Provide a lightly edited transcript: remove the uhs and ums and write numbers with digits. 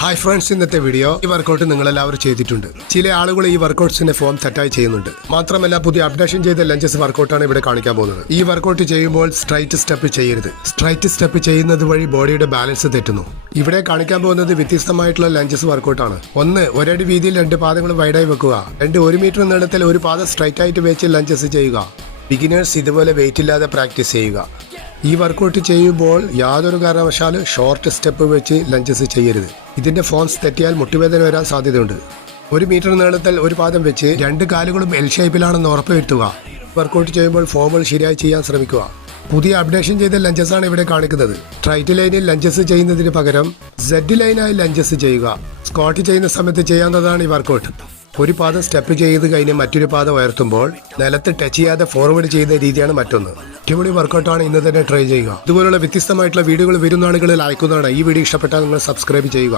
Hi friends, ഇന്നത്തെ video ഈ workout നിങ്ങളെല്ലാവരും ചെയ്തിട്ടുണ്ട്. ചില ആളുകൾ ഈ വർക്കൗട്ട്സിന്റെ ഫോം തെറ്റായി ചെയ്യുന്നുണ്ട്. മാത്രമല്ല, പുതിയ അപ്ഡേഷൻ ചെയ്ത ലഞ്ചസ് വർക്കൗട്ടാണ് ഇവിടെ കാണിക്കാൻ പോകുന്നത്. ഈ വർക്കൗട്ട് ചെയ്യുമ്പോൾ സ്ട്രൈറ്റ് സ്റ്റെപ്പ് ചെയ്യരുത്. സ്ട്രൈറ്റ് സ്റ്റെപ്പ് ചെയ്യുന്നത് വഴി ബോഡിയുടെ ബാലൻസ് തെറ്റുന്നു. ഇവിടെ കാണിക്കാൻ പോകുന്നത് വ്യത്യസ്തമായിട്ടുള്ള ലഞ്ചസ് വർക്കൗട്ടാണ്. 1. ഒരടി വീതിയിൽ 2 പാദങ്ങൾ വൈഡായി വെക്കുക. 2. 1 മീറ്റർ നീളത്തിൽ ഒരു പാദം സ്ട്രൈറ്റ് ആയിട്ട് വെച്ച് ലഞ്ചസ് ചെയ്യുക. ബിഗിനേഴ്സ് ഇതുപോലെ വെയിറ്റ് ഇല്ലാതെ പ്രാക്ടീസ് ചെയ്യുക. ഈ വർക്കൗട്ട് ചെയ്യുമ്പോൾ യാതൊരു കാരണവശാലും ഷോർട്ട് സ്റ്റെപ്പ് വെച്ച് ലഞ്ചസ് ചെയ്യരുത്. ഇതിന്റെ ഫോംസ് തെറ്റിയാൽ മുട്ടുവേദന വരാൻ സാധ്യതയുണ്ട്. 1 മീറ്റർ നീളത്തിൽ ഒരു പാദം വെച്ച് 2 കാലുകളും എൽ ഷേപ്പിലാണെന്ന് ഉറപ്പുവരുത്തുക. വർക്കൗട്ട് ചെയ്യുമ്പോൾ ഫോമുകൾ ശരിയായി ചെയ്യാൻ ശ്രമിക്കുക. പുതിയ അപ്ഡേഷൻ ചെയ്ത ലഞ്ചസ് ആണ് ഇവിടെ കാണിക്കുന്നത്. സ്ട്രൈറ്റ് ലൈനിൽ ലഞ്ചസ് ചെയ്യുന്നതിന് പകരം സെഡ് ലൈനായി ലഞ്ചസ് ചെയ്യുക. സ്ക്വാട്ട് ചെയ്യുന്ന സമയത്ത് ചെയ്യാവുന്നതാണ് ഈ വർക്കൗട്ട്. ഒരു പാദം സ്റ്റെപ്പ് ചെയ്ത് കഴിഞ്ഞ് മറ്റൊരു പാദം ഉയർത്തുമ്പോൾ നിലത്ത് ടച്ച് ചെയ്യാതെ ഫോർവേഡ് ചെയ്യുന്ന രീതിയാണ് മറ്റൊന്ന്. അടിപൊളി വർക്കൗട്ടാണ്, ഇന്ന് തന്നെ ട്രൈ ചെയ്യുക. ഇതുപോലുള്ള വ്യത്യസ്തമായിട്ടുള്ള വീഡിയോകൾ വരുന്ന ആളുകളിൽ അയക്കുന്നതാണ്. ഈ വീഡിയോ ഇഷ്ടപ്പെട്ടാൽ നിങ്ങൾ സബ്സ്ക്രൈബ് ചെയ്യുക.